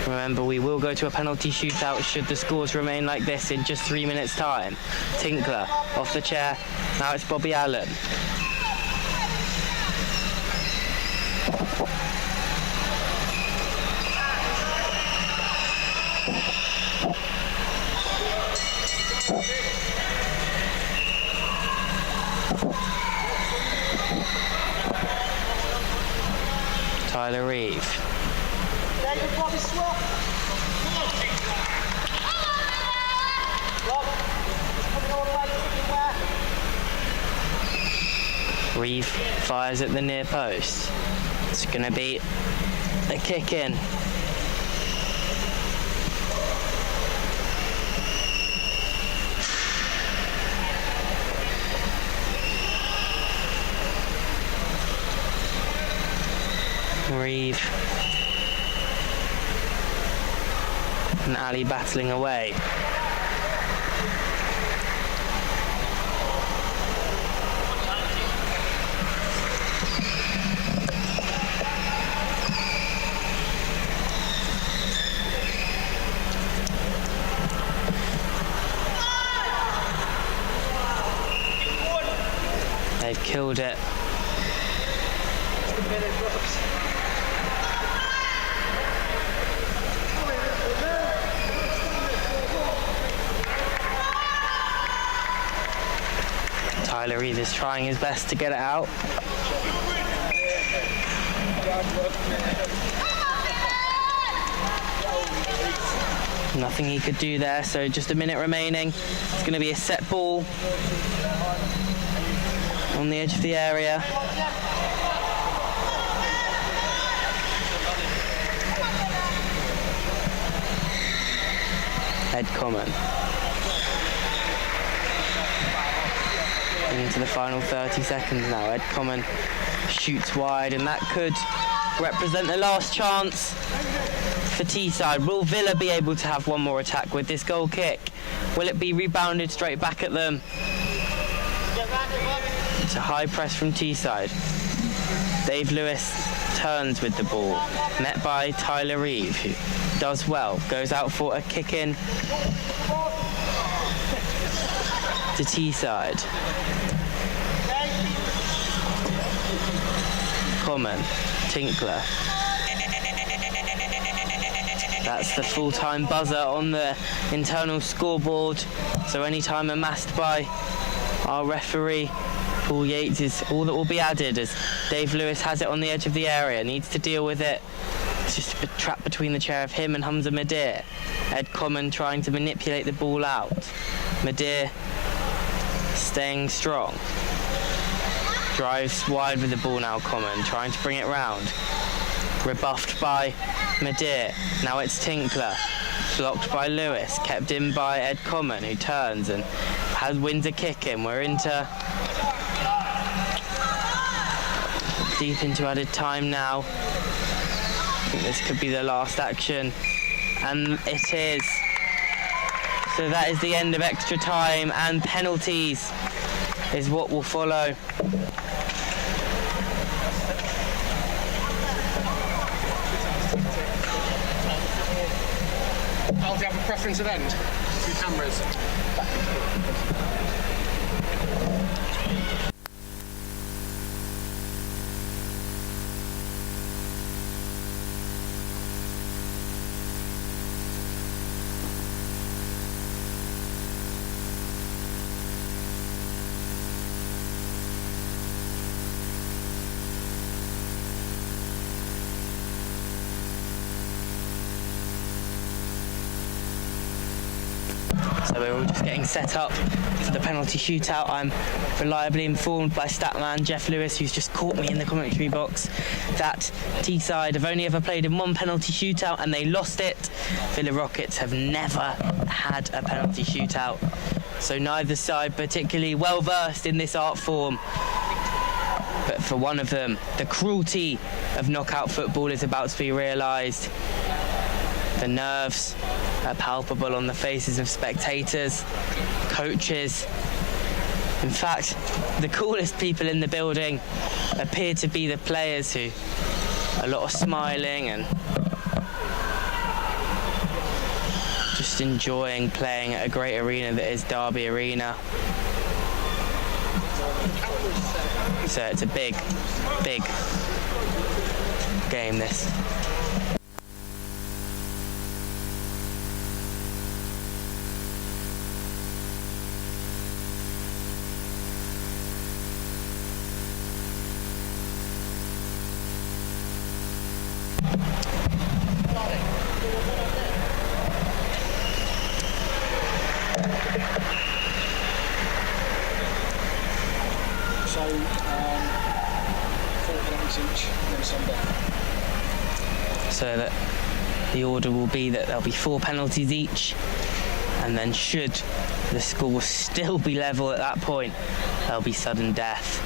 Remember, we will go to a penalty shootout should the scores remain like this in just 3 minutes' time. Tinkler off the chair. Now it's Bobby Allen. Tyler Reeve. Reeve fires at the near post. It's going to be a kick in. Reeve and Ali battling away. They've killed it. Tyler Reeve is trying his best to get it out. Nothing he could do there, so just a minute remaining. It's going to be a set ball on the edge of the area. Ed Common. Into the final 30 seconds now. Ed Common shoots wide, and that could represent the last chance for Teesside. Will Villa be able to have one more attack with this goal kick? Will it be rebounded straight back at them? It's a high press from Teesside. Dave Lewis turns with the ball, met by Tyler Reeve, who does well, goes out for a kick in to Teesside. Common, Tinkler. That's the full-time buzzer on the internal scoreboard. So any time amassed by our referee, Paul Yates, is all that will be added, as Dave Lewis has it on the edge of the area, needs to deal with it. It's just a trap between the chair of him and Hamza Madir. Ed Common trying to manipulate the ball out. Madir staying strong. Drives wide with the ball now, Common, trying to bring it round. Rebuffed by Madir. Now it's Tinkler. Blocked by Lewis. Kept in by Ed Common, who turns and wins a kick in. We're into deep into added time now. I think this could be the last action. And it is. So that is the end of extra time, and penalties is what will follow. Do you have a preference of end? 2 cameras. So we're all just getting set up for the penalty shootout. I'm reliably informed by statman Jeff Lewis, who's just caught me in the commentary box, that Teesside have only ever played in one penalty shootout and they lost it. Villa Rockets have never had a penalty shootout. So neither side particularly well versed in this art form. But for one of them, the cruelty of knockout football is about to be realised. The nerves are palpable on the faces of spectators, coaches. In fact, the coolest people in the building appear to be the players, who a lot of smiling and just enjoying playing at a great arena that is Derby Arena. So it's a big, big game, this. So, 4 penalties each, then Sunday. So that the order will be that there'll be 4 penalties each, and then should the score still be level at that point, there'll be sudden death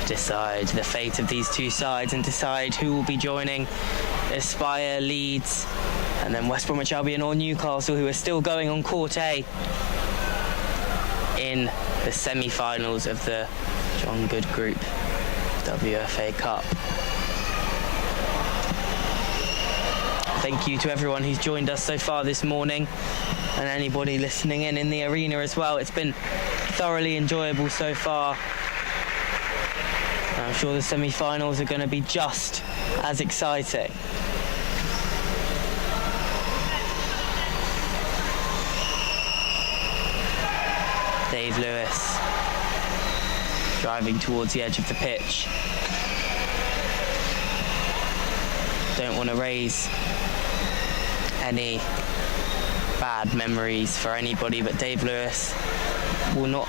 to decide the fate of these two sides and decide who will be joining Aspire, Leeds, and then West Bromwich Albion or Newcastle, who are still going on Court A in the semi-finals of the John Good Group WFA Cup. Thank you to everyone who's joined us so far this morning, and anybody listening in the arena as well. It's been thoroughly enjoyable so far. And I'm sure the semi-finals are going to be just as exciting. Dave Lewis driving towards the edge of the pitch. Don't want to raise any bad memories for anybody, but Dave Lewis will not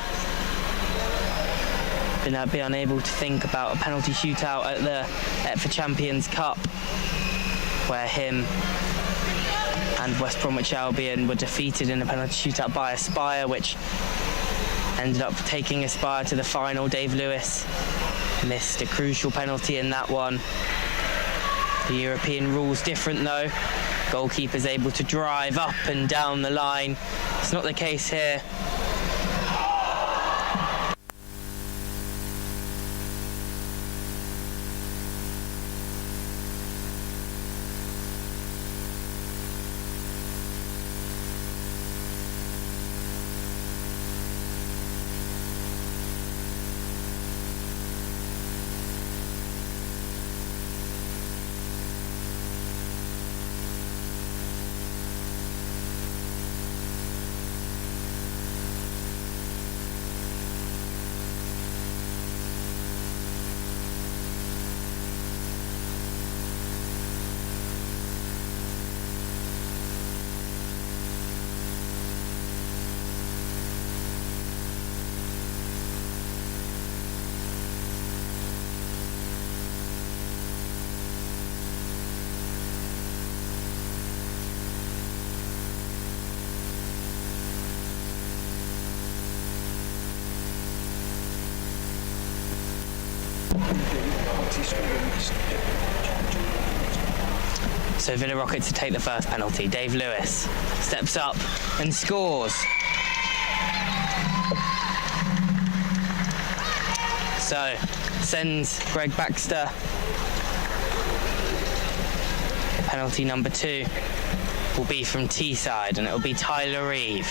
be unable to think about a penalty shootout at the WFA Champions Cup, where him and West Bromwich Albion were defeated in a penalty shootout by Aspire, which ended up taking Aspire to the final. Dave Lewis missed a crucial penalty in that one. The European rule's different though. Goalkeeper's able to drive up and down the line. It's not the case here. So Villa Rockets to take the first penalty. Dave Lewis steps up and scores. So sends Greg Baxter. Penalty number 2 will be from Teesside, and it will be Tyler Reeve.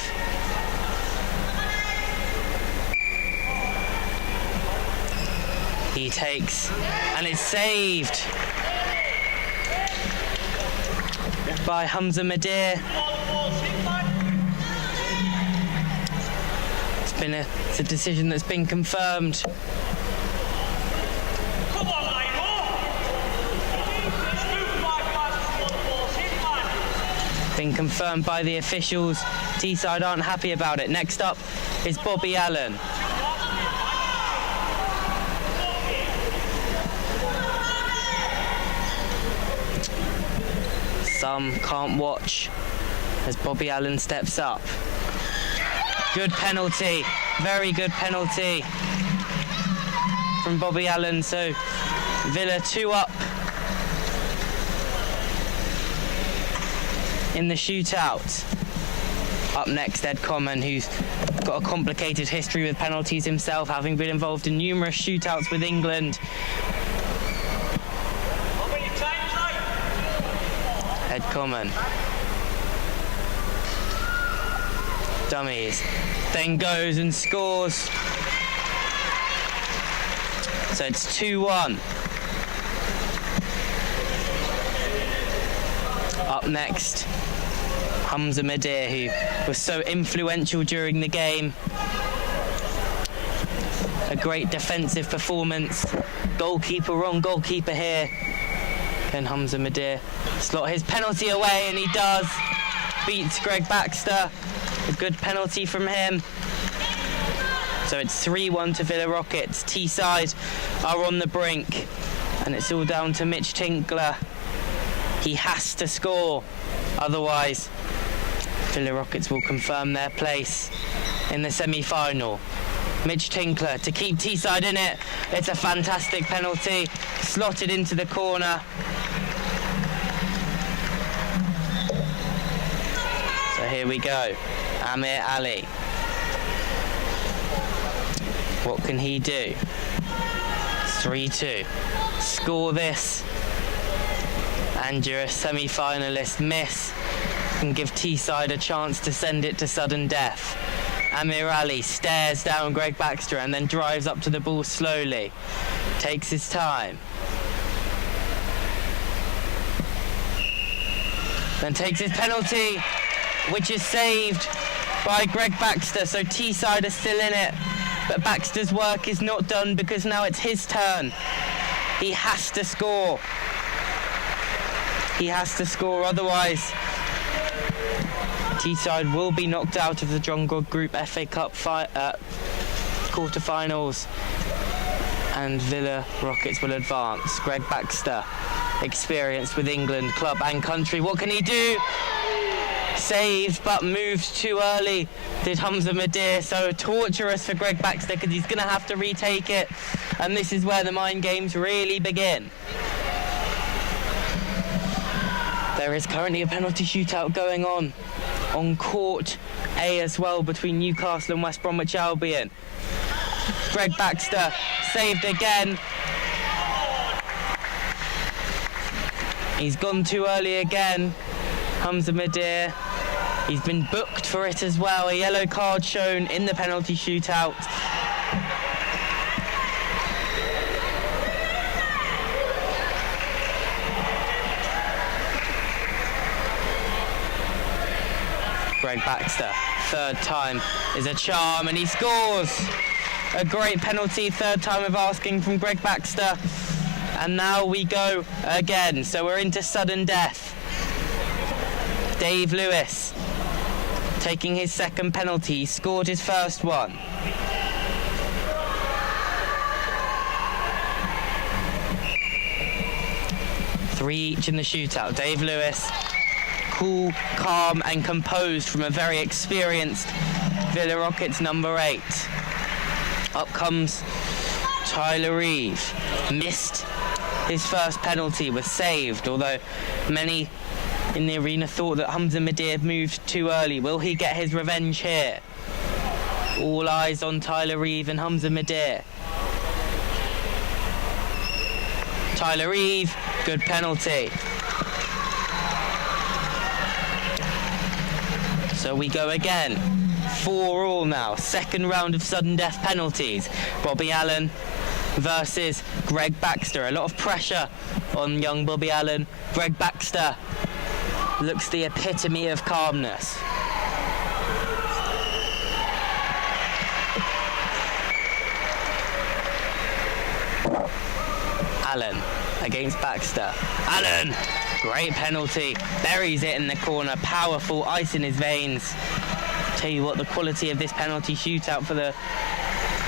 He takes, and it's saved by Hamza Madir. It's a decision that's been confirmed. Been confirmed by the officials. Teesside aren't happy about it. Next up is Bobby Allen. Some can't watch as Bobby Allen steps up. Good penalty, very good penalty from Bobby Allen. So Villa 2 up in the shootout. Up next, Ed Common, who's got a complicated history with penalties himself, having been involved in numerous shootouts with England. Ed Common. Dummies. Then goes and scores. So it's 2-1. Up next, Hamza Madir, who was so influential during the game. A great defensive performance. Goalkeeper on goalkeeper here. Can Hamza Madir slot his penalty away? And he does. Beats Greg Baxter. A good penalty from him. So it's 3-1 to Villa Rockets. Teesside are on the brink, and it's all down to Mitch Tinkler. He has to score, otherwise Villa Rockets will confirm their place in the semi-final. Mitch Tinkler to keep Teesside in it. It's a fantastic penalty, slotted into the corner. So here we go. Amir Ali. What can he do? 3-2. Score this, and you're a semi-finalist. Miss and give Teesside a chance to send it to sudden death. Amir Ali stares down Greg Baxter and then drives up to the ball slowly. Takes his time. Then takes his penalty, which is saved by Greg Baxter. So Teesside are still in it, but Baxter's work is not done because now it's his turn. He has to score. He has to score, otherwise Teesside will be knocked out of the John God Group FA Cup quarter-finals and Villa Rockets will advance. Greg Baxter, experienced with England, club and country. What can he do? Saved, but moved too early, did Hamza Madir. So torturous for Greg Baxter because he's going to have to retake it. And this is where the mind games really begin. There is currently a penalty shootout going on court A as well between Newcastle and West Bromwich Albion. Greg Baxter saved again. He's gone too early again. Hamza Madir, he's been booked for it as well. A yellow card shown in the penalty shootout. Greg Baxter, third time is a charm and he scores. A great penalty, third time of asking from Greg Baxter. And now we go again, so we're into sudden death. Dave Lewis taking his second penalty. He scored his first one. Three each in the shootout. Dave Lewis, cool, calm and composed from a very experienced Villa Rockets number 8. Up comes Tyler Reeve. Missed his first penalty, was saved, although many in the arena thought that Hamza Madir moved too early. Will he get his revenge here? All eyes on Tyler Reeve and Hamza Madir. Tyler Reeve, good penalty. So we go again. 4-4 now. Second round of sudden death penalties. Bobby Allen versus Greg Baxter. A lot of pressure on young Bobby Allen. Greg Baxter looks the epitome of calmness. Allen against Baxter. Allen! Great penalty. Buries it in the corner. Powerful, ice in his veins. Tell you what, the quality of this penalty shootout for the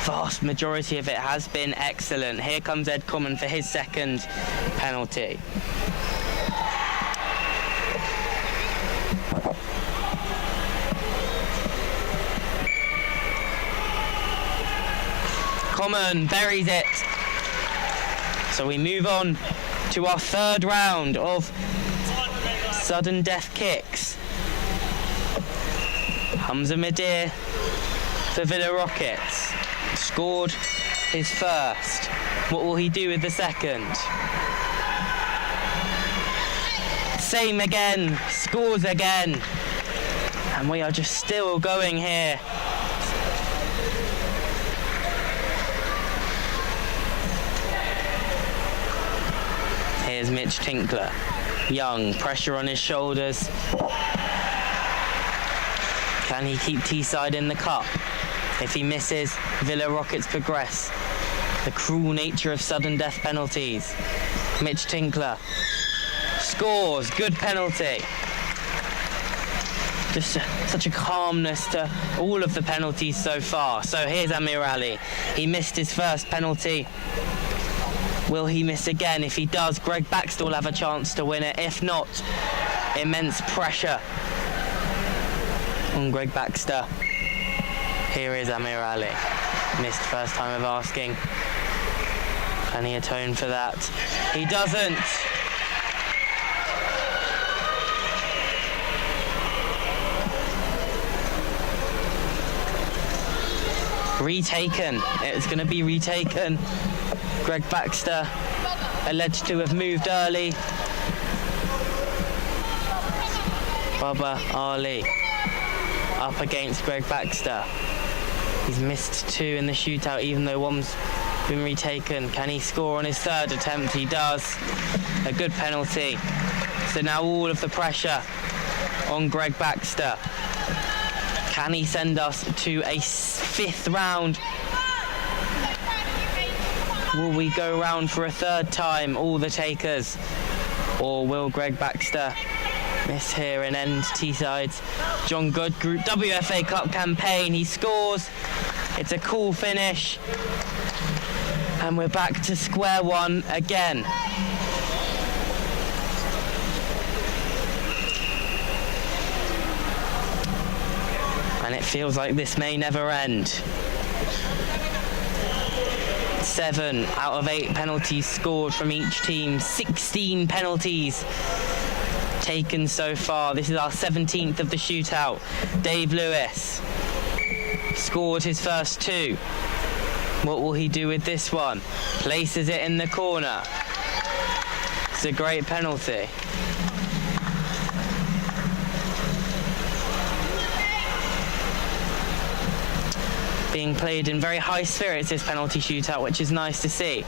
vast majority of it has been excellent. Here comes Ed Common for his second penalty. Common buries it. So we move on to our third round of sudden death kicks. Hamza Madir for Villa Rockets. Scored his first. What will he do with the second? Same again. Scores again. And we are just still going here. Here's Mitch Tinkler. Young, pressure on his shoulders. Can he keep Teesside in the cup? If he misses, Villa Rockets progress. The cruel nature of sudden death penalties. Mitch Tinkler scores. Good penalty. Just such a calmness to all of the penalties so far. So here's Amir Ali. He missed his first penalty. Will he miss again? If he does, Greg Baxter will have a chance to win it. If not, immense pressure on Greg Baxter. Here is Amir Ali. Missed first time of asking. Can he atone for that? He doesn't. Retaken. It's going to be retaken. Greg Baxter alleged to have moved early. Baba Ali up against Greg Baxter. He's missed 2 in the shootout, even though one's been retaken. Can he score on his 3rd attempt? He does. A good penalty. So now all of the pressure on Greg Baxter. Can he send us to a 5th round? Will we go round for a 3rd time, all the takers? Or will Greg Baxter miss here and end Teesside's John Good Group WFA Cup campaign? He scores. It's a cool finish. And we're back to square one again. And it feels like this may never end. 7 out of 8 penalties scored from each team. 16 penalties taken so far. This is our 17th of the shootout. Dave Lewis scored his first 2. What will he do with this one? Places it in the corner. It's a great penalty. Being played in very high spirits, this penalty shootout, which is nice to see.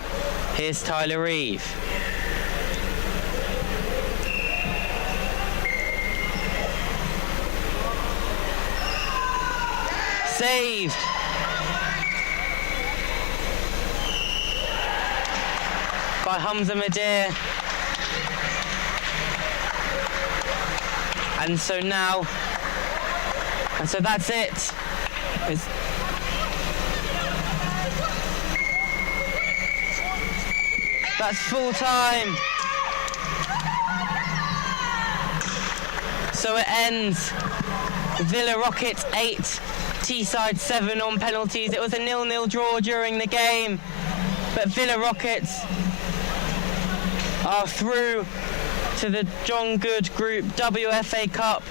Here's Tyler Reeve. Saved. By Hamza Madir. And so that's it. That's full time. So it ends. Villa Rockets 8, Teesside 7 on penalties. It was a 0-0 draw during the game, but Villa Rockets are through to the John Good Group WFA Cup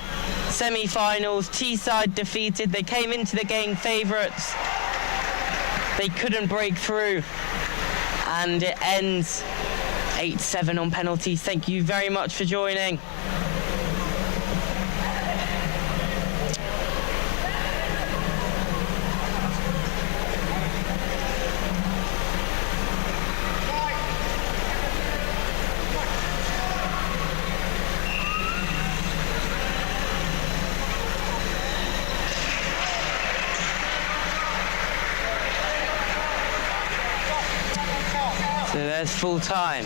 semi-finals. Teesside defeated. They came into the game favourites. They couldn't break through. And it ends 8-7 on penalties. Thank you very much for joining. So there's full time.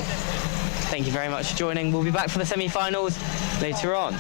Thank you very much for joining. We'll be back for the semi-finals later on.